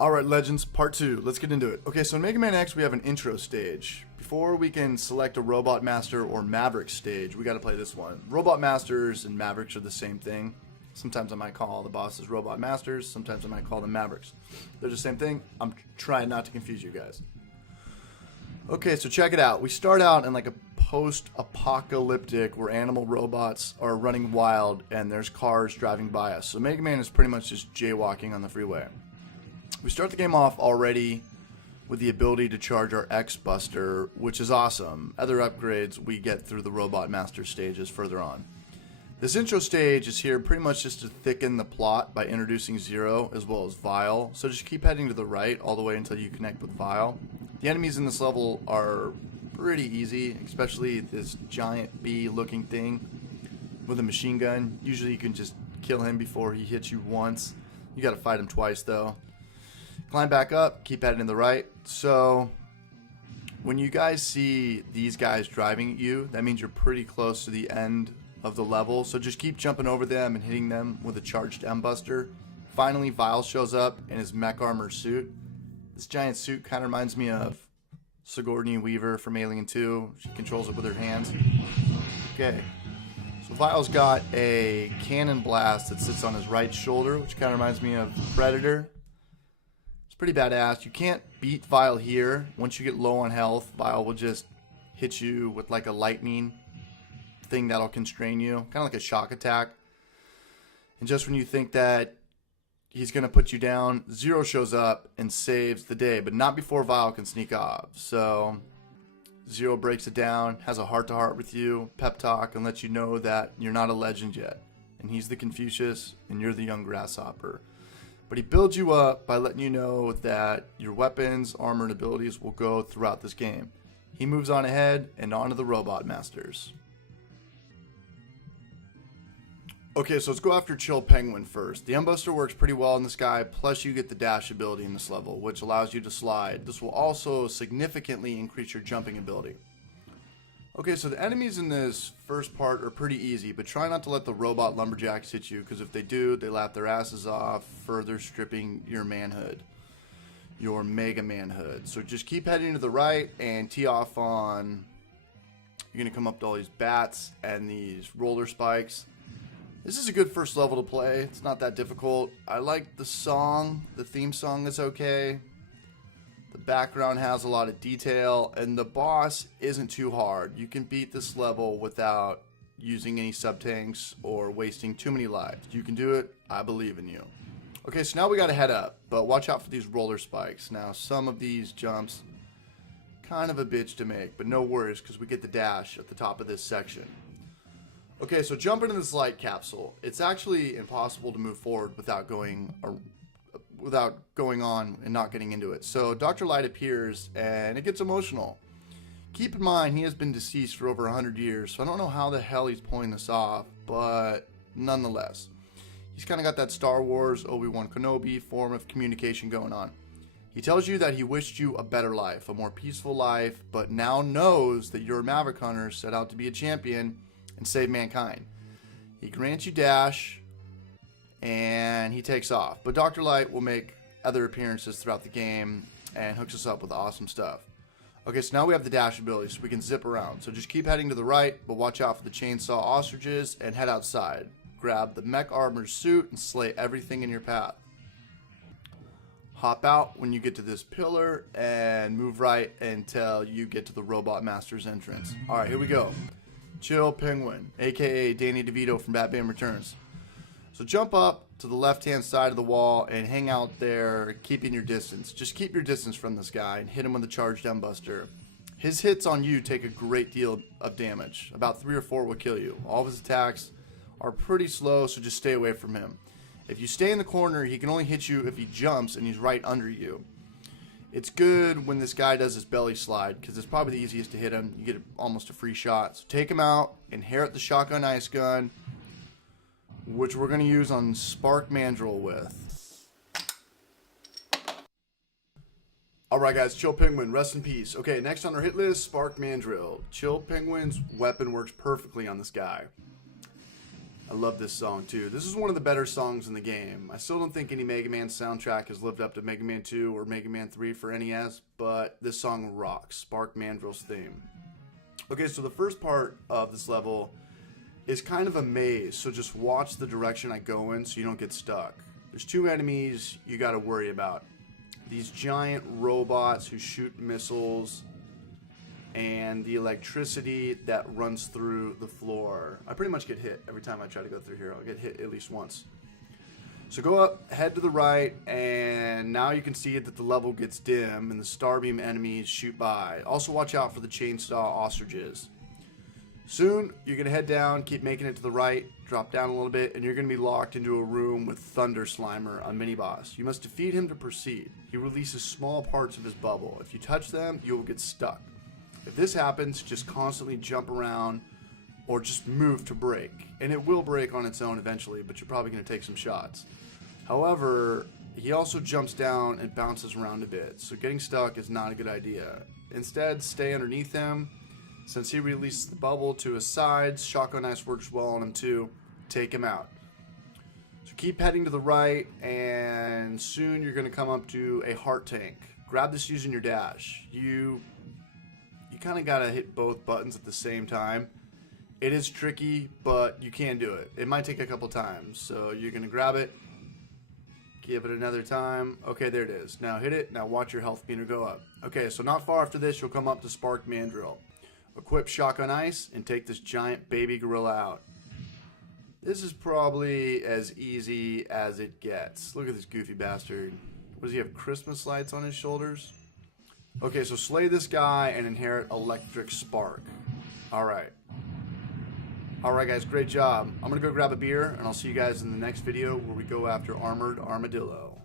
Alright, Legends, part 2. Let's get into it. Okay, so in Mega Man X, we have an intro stage. Before we can select a Robot Master or Maverick stage, we gotta play this one. Robot Masters and Mavericks are the same thing. Sometimes I might call the bosses Robot Masters, sometimes I might call them Mavericks. They're the same thing. I'm trying not to confuse you guys. Okay, so check it out. We start out in like a post-apocalyptic where animal robots are running wild and there's cars driving by us. So Mega Man is pretty much just jaywalking on the freeway. We start the game off already with the ability to charge our X Buster, which is awesome. Other upgrades we get through the Robot Master stages further on. This intro stage is here pretty much just to thicken the plot by introducing Zero as well as Vile. So just keep heading to the right all the way until you connect with Vile. The enemies in this level are pretty easy, especially this giant bee looking thing with a machine gun. Usually you can just kill him before he hits you once. You gotta fight him twice though. Climb back up, keep heading to the right. So when you guys see these guys driving at you, that means you're pretty close to the end of the level. So just keep jumping over them and hitting them with a charged M Buster. Finally, Vile shows up in his mech armor suit. This giant suit kind of reminds me of Sigourney Weaver from Alien 2. She controls it with her hands. Okay. So Vile's got a cannon blast that sits on his right shoulder, which kind of reminds me of Predator. It's pretty badass. You can't beat Vile here. Once you get low on health, Vile will just hit you with like a lightning thing that'll constrain you. Kind of like a shock attack. And just when you think that he's going to put you down, Zero shows up and saves the day. But not before Vile can sneak off. So Zero breaks it down, has a heart-to-heart with you, pep talk, and lets you know that you're not a legend yet. And he's the Confucius, and you're the young grasshopper. But he builds you up by letting you know that your weapons, armor, and abilities will go throughout this game. He moves on ahead and on to the Robot Masters. Okay, so let's go after Chill Penguin first. The M-Buster works pretty well in this guy, plus you get the dash ability in this level, which allows you to slide. This will also significantly increase your jumping ability. Okay, so the enemies in this first part are pretty easy, but try not to let the robot lumberjacks hit you, because if they do, they laugh their asses off, further stripping your manhood, your Mega Manhood. So just keep heading to the right and tee off on, you're going to come up to all these bats and these roller spikes. This is a good first level to play. It's not that difficult. I like the song. The theme song is okay. The background has a lot of detail, and the boss isn't too hard. You can beat this level without using any sub-tanks or wasting too many lives. You can do it. I believe in you. Okay, so now we got to head up, but watch out for these roller spikes. Now, some of these jumps, kind of a bitch to make, but no worries, because we get the dash at the top of this section. Okay, so jump into this light capsule. It's actually impossible to move forward without going on and not getting into it. So Dr. Light appears and it gets emotional. Keep in mind, he has been deceased for over 100 years, so I don't know how the hell he's pulling this off, but nonetheless, he's kind of got that Star Wars Obi-Wan Kenobi form of communication going on. He tells you that he wished you a better life, a more peaceful life, but now knows that you're a Maverick Hunter set out to be a champion and save mankind. He grants you dash and he takes off, but Dr. Light will make other appearances throughout the game and hooks us up with awesome stuff. Okay, so now we have the dash ability, so we can zip around. So just keep heading to the right, but watch out for the chainsaw ostriches and head outside. Grab the mech armor suit and slay everything in your path. Hop out when you get to this pillar and move right until you get to the Robot Master's entrance. Alright, here we go. Chill Penguin, aka Danny DeVito from Batman Returns. So jump up to the left-hand side of the wall and hang out there, keeping your distance. Just keep your distance from this guy and hit him with a charged M-Buster. His hits on you take a great deal of damage. About 3 or 4 will kill you. All of his attacks are pretty slow, so just stay away from him. If you stay in the corner, he can only hit you if he jumps and he's right under you. It's good when this guy does his belly slide, because it's probably the easiest to hit him. You get almost a free shot. So take him out, inherit the shotgun ice gun, which we're going to use on Spark Madrill with. Alright guys, Chill Penguin, rest in peace. Okay, next on our hit list, Spark Madrill. Chill Penguin's weapon works perfectly on this guy. I love this song too. This is one of the better songs in the game. I still don't think any Mega Man soundtrack has lived up to Mega Man 2 or Mega Man 3 for NES, but this song rocks. Spark Mandrill's theme. Okay, so the first part of this level is kind of a maze, so just watch the direction I go in so you don't get stuck. There's 2 enemies you gotta worry about. These giant robots who shoot missiles, and the electricity that runs through the floor. I pretty much get hit every time I try to go through here. I'll get hit at least once. So go up, head to the right, and now you can see that the level gets dim and the starbeam enemies shoot by. Also watch out for the chainsaw ostriches. Soon you're going to head down, keep making it to the right, drop down a little bit, and you're going to be locked into a room with Thunder Slimer, a mini-boss. You must defeat him to proceed. He releases small parts of his bubble. If you touch them, you will get stuck. If this happens, just constantly jump around or just move to break. And it will break on its own eventually, but you're probably going to take some shots. However, he also jumps down and bounces around a bit, so getting stuck is not a good idea. Instead, stay underneath him. Since he releases the bubble to his sides, Shotgun Ice works well on him too. Take him out. So keep heading to the right, and soon you're going to come up to a heart tank. Grab this using your dash. You kind of got to hit both buttons at the same time. It is tricky, but you can do it. It might take a couple times. So you're going to grab it, give it another time. Okay, there it is. Now hit it. Now watch your health meter go up. Okay, so not far after this, you'll come up to Spark Mandrill. Equip Shotgun Ice and take this giant baby gorilla out. This is probably as easy as it gets. Look at this goofy bastard. What, does he have Christmas lights on his shoulders? Okay, so slay this guy and inherit Electric Spark. Alright. Alright guys, great job. I'm gonna go grab a beer and I'll see you guys in the next video where we go after Armored Armadillo.